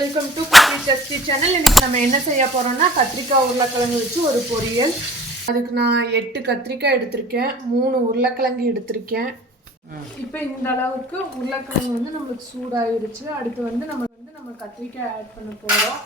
Welcome to குட்டி டெஸ்டி channel இன்னைக்கு நம்ம என்ன செய்ய போகிறோம்னா கத்திரிக்காய் உருளைக்கிழங்கு வச்சு ஒரு பொரியல். அதுக்கு நான் எட்டு கத்திரிக்காய் எடுத்திருக்கேன் மூணு உருளைக்கிழங்கு எடுத்திருக்கேன். இப்போ இந்த அளவுக்கு உருளைக்கிழங்கு வந்து நம்மளுக்கு சூடாகிடுச்சு அடுத்து வந்து நம்ம வந்து நம்ம கத்திரிக்காய் ஆட் பண்ண போகிறோம்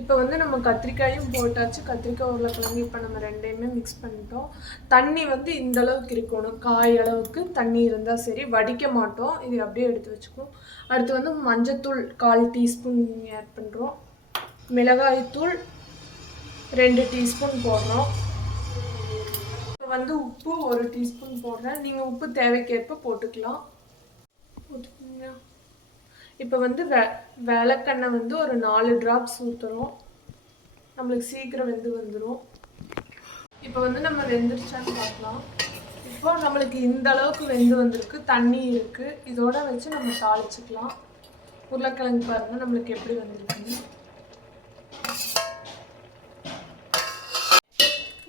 இப்போ வந்து நம்ம கத்திரிக்காயும் போட்டாச்சு. கத்திரிக்காய் உருளைக்கிழங்கு இப்போ நம்ம ரெண்டையுமே மிக்ஸ் பண்ணிட்டோம். தண்ணி வந்து இந்த அளவுக்கு இருக்கணும். காய் அளவுக்கு தண்ணி இருந்தால் சரி வடிக்க மாட்டோம். இது அப்படியே எடுத்து வச்சுக்குவோம். அடுத்து வந்து மஞ்சத்தூள் கால் டீஸ்பூன் ஆட் பண்ணுறோம் மிளகாய்த்தூள் ரெண்டு டீஸ்பூன் போடுறோம். இப்போ வந்து உப்பு ஒரு டீஸ்பூன் போடுறேன். நீங்கள் உப்பு தேவைக்கேற்ப போட்டுக்கலாம். போட்டுக்கோங்க. இப்போ வந்து வெ விளக்கெண்ணெய் வந்து ஒரு நாலு ட்ராப்ஸ் ஊற்றுறோம் நம்மளுக்கு சீக்கிரம் வெந்து வந்துடும் இப்போ வந்து நம்ம வெந்துருச்சான்னு பார்க்கலாம். இப்போ நம்மளுக்கு இந்த அளவுக்கு வெந்து வந்திருக்கு தண்ணி இருக்குது இதோட வச்சு நம்ம தாளிச்சுக்கலாம். உருளைக்கிழங்கு பாருங்கள் நம்மளுக்கு எப்படி வந்திருக்குன்னு.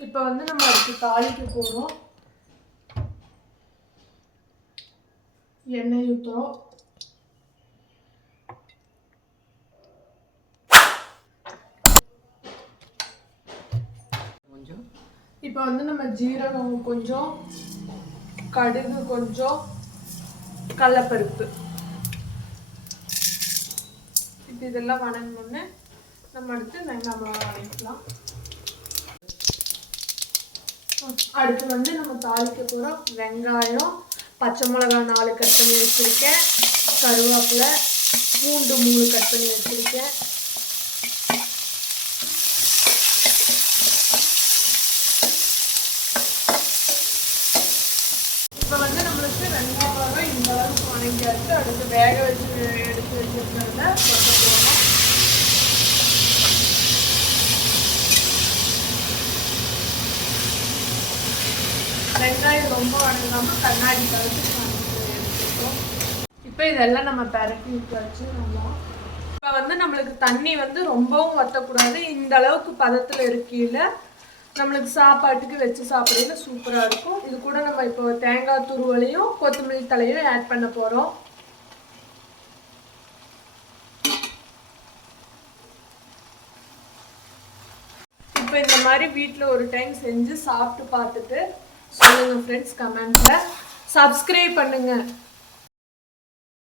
இப்போ வந்து நம்ம அதுக்கு தாளிக்க போகிறோம் எண்ணெய் ஊற்றுறோம் இப்போ வந்து நம்ம ஜீரகம் கொஞ்சம் கடுகு கொஞ்சம் கடலப்பருப்பு இப்போ இதெல்லாம் வணங்கணுன்னு நம்ம அடுத்து வெங்காயம் வணங்கிக்கலாம் அடுத்து வந்து நம்ம தாளிக்க போகிறோம் வெங்காயம் பச்சை மிளகாய் நாலு கட் பண்ணி வச்சுருக்கேன். கருவேப்பிலை பூண்டு மூணு கட் பண்ணி வச்சுருக்கேன் இப்போ வந்து நம்மளுக்கு வெங்காயம் இந்த அளவுக்கு வணங்கியாச்சு அடுத்து வேக வச்சு எடுத்து வச்சிருக்கிறத கொட்ட போகிறோம் வெங்காயம் ரொம்ப வணங்காமல் கண்ணாடி கலந்து எடுத்துக்கிட்டோம் இப்போ இதெல்லாம் நம்ம பரட்டி விட்டாச்சு நல்லா இப்போ வந்து நம்மளுக்கு தண்ணி வந்து ரொம்பவும் வற்றக்கூடாது இந்த அளவுக்கு பதத்தில் இருக்கையில் நம்மளுக்கு சாப்பாட்டுக்கு வச்சு சாப்பிடையில சூப்பராக இருக்கும். இது கூட நம்ம இப்போ தேங்காய் துருவலையும் கொத்தமல்லி தலையும் ஆட் பண்ண போகிறோம் இப்போ இந்த மாதிரி வீட்டில் ஒரு டைம் செஞ்சு சாப்பிட்டு பார்த்துட்டு சொல்லுங்கள் ஃப்ரெண்ட்ஸ் கமெண்ட்டில் சப்ஸ்கிரைப் பண்ணுங்கள்